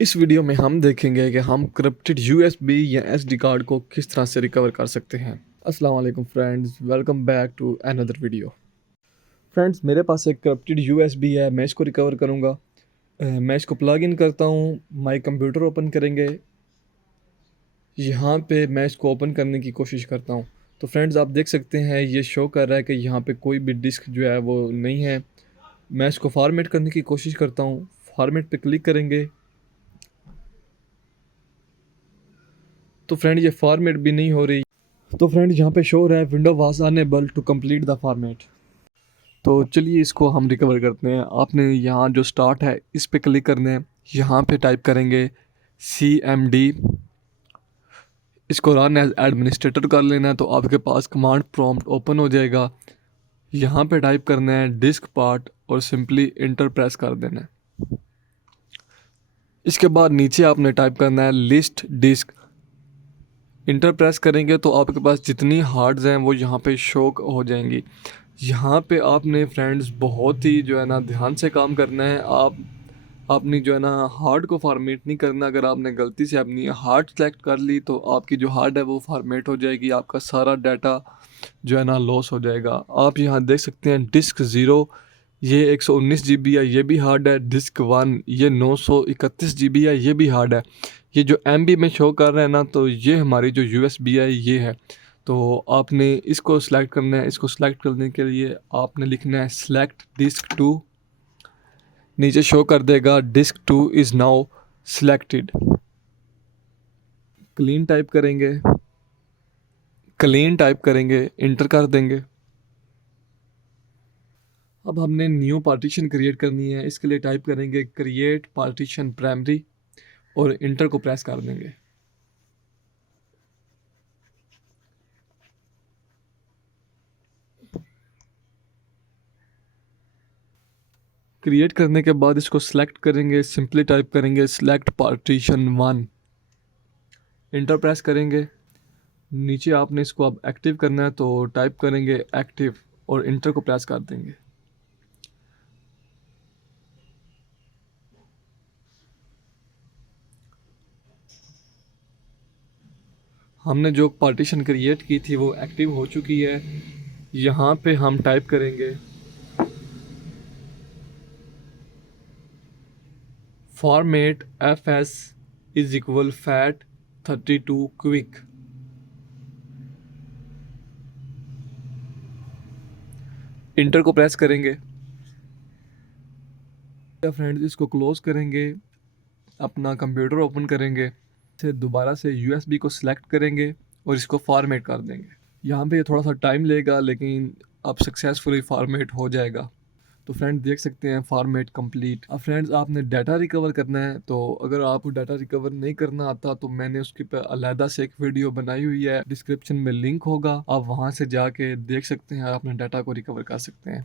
इस वीडियो में हम देखेंगे कि हम करप्टेड यूएसबी या एसडी कार्ड को किस तरह से रिकवर कर सकते हैं। अस्सलाम वालेकुम friends, welcome back to another video. Friends, मेरे पास एक करप्टेड यूएसबी है, मैं इसको रिकवर करूँगा। मैं इसको प्लग इन करता हूँ, माय कंप्यूटर ओपन करेंगे। यहाँ पे मैं इसको ओपन करने की कोशिश करता हूँ। तो फ्रेंड्स, आप देख सकते हैं ये शो कर रहा है कि यहाँ पे कोई भी डिस्क जो है वो नहीं है। मैं इसको फॉर्मेट करने की कोशिश करता हूँ। फॉर्मेट पे क्लिक करेंगे तो फ्रेंड ये फॉर्मेट भी नहीं हो रही। तो फ्रेंड यहाँ पे शो हो रहा है window was unable to complete the format. तो चलिए इसको हम रिकवर करते हैं। आपने यहाँ जो स्टार्ट है इस पे क्लिक करना है। यहाँ पे टाइप करेंगे CMD, इसको रन एज एडमिनिस्ट्रेटर कर लेना है। तो आपके पास कमांड प्रॉम्प्ट ओपन हो जाएगा। यहाँ पे टाइप करना है डिस्क पार्ट और सिंपली इंटर प्रेस कर देना है। इसके बाद नीचे आपने टाइप करना है लिस्ट डिस्क। इंटर प्रेस करेंगे तो आपके पास जितनी हार्ड्स हैं वो यहाँ पे शो हो जाएंगी। यहाँ पे आपने फ्रेंड्स बहुत ही जो है ना ध्यान से काम करना है। आप अपनी जो है ना हार्ड को फॉर्मेट नहीं करना। अगर आपने गलती से अपनी हार्ड सेलेक्ट कर ली तो आपकी जो हार्ड है वो फॉर्मेट हो जाएगी, आपका सारा डाटा जो है ना लॉस हो जाएगा। आप यहाँ देख सकते हैं डिस्क 0 ये 119 GB है, ये भी हार्ड है। डिस्क 1 ये 931 GB है, ये भी हार्ड है। ये जो MB में शो कर रहा है ना, तो ये हमारी जो USB है ये है। तो आपने इसको सिलेक्ट करना है। इसको सिलेक्ट करने के लिए आपने लिखना है सेलेक्ट डिस्क 2। नीचे शो कर देगा disk 2 is now selected. Clean type करेंगे, इंटर कर देंगे। अब हमने न्यू पार्टीशन क्रिएट करनी है। इसके लिए टाइप करेंगे क्रिएट पार्टीशन प्राइमरी और इंटर को प्रेस कर देंगे। क्रिएट करने के बाद इसको सिलेक्ट करेंगे, सिंपली टाइप करेंगे सिलेक्ट पार्टीशन 1, इंटर प्रेस करेंगे। नीचे आपने इसको अब एक्टिव करना है तो टाइप करेंगे एक्टिव और इंटर को प्रेस कर देंगे। हमने जो पार्टीशन क्रिएट की थी वो एक्टिव हो चुकी है। यहाँ पे हम टाइप करेंगे format FS is equal fat 32 quick. Inter को प्रेस करेंगे। फ्रेंड्स, इसको क्लोज करेंगे, अपना कंप्यूटर ओपन करेंगे, फिर दोबारा से USB को सिलेक्ट करेंगे और इसको फॉर्मेट कर देंगे। यहाँ पे थोड़ा सा टाइम लेगा लेकिन अब सक्सेसफुली फॉर्मेट हो जाएगा। तो फ्रेंड्स देख सकते हैं फॉर्मेट कंप्लीट। अब फ्रेंड्स आपने डाटा रिकवर करना है। तो अगर आपको डाटा रिकवर नहीं करना आता तो मैंने उसके पे अलहदा से एक वीडियो बनाई हुई है, डिस्क्रिप्शन में लिंक होगा, आप वहाँ से जाके देख सकते हैं, अपने डाटा को रिकवर कर सकते हैं।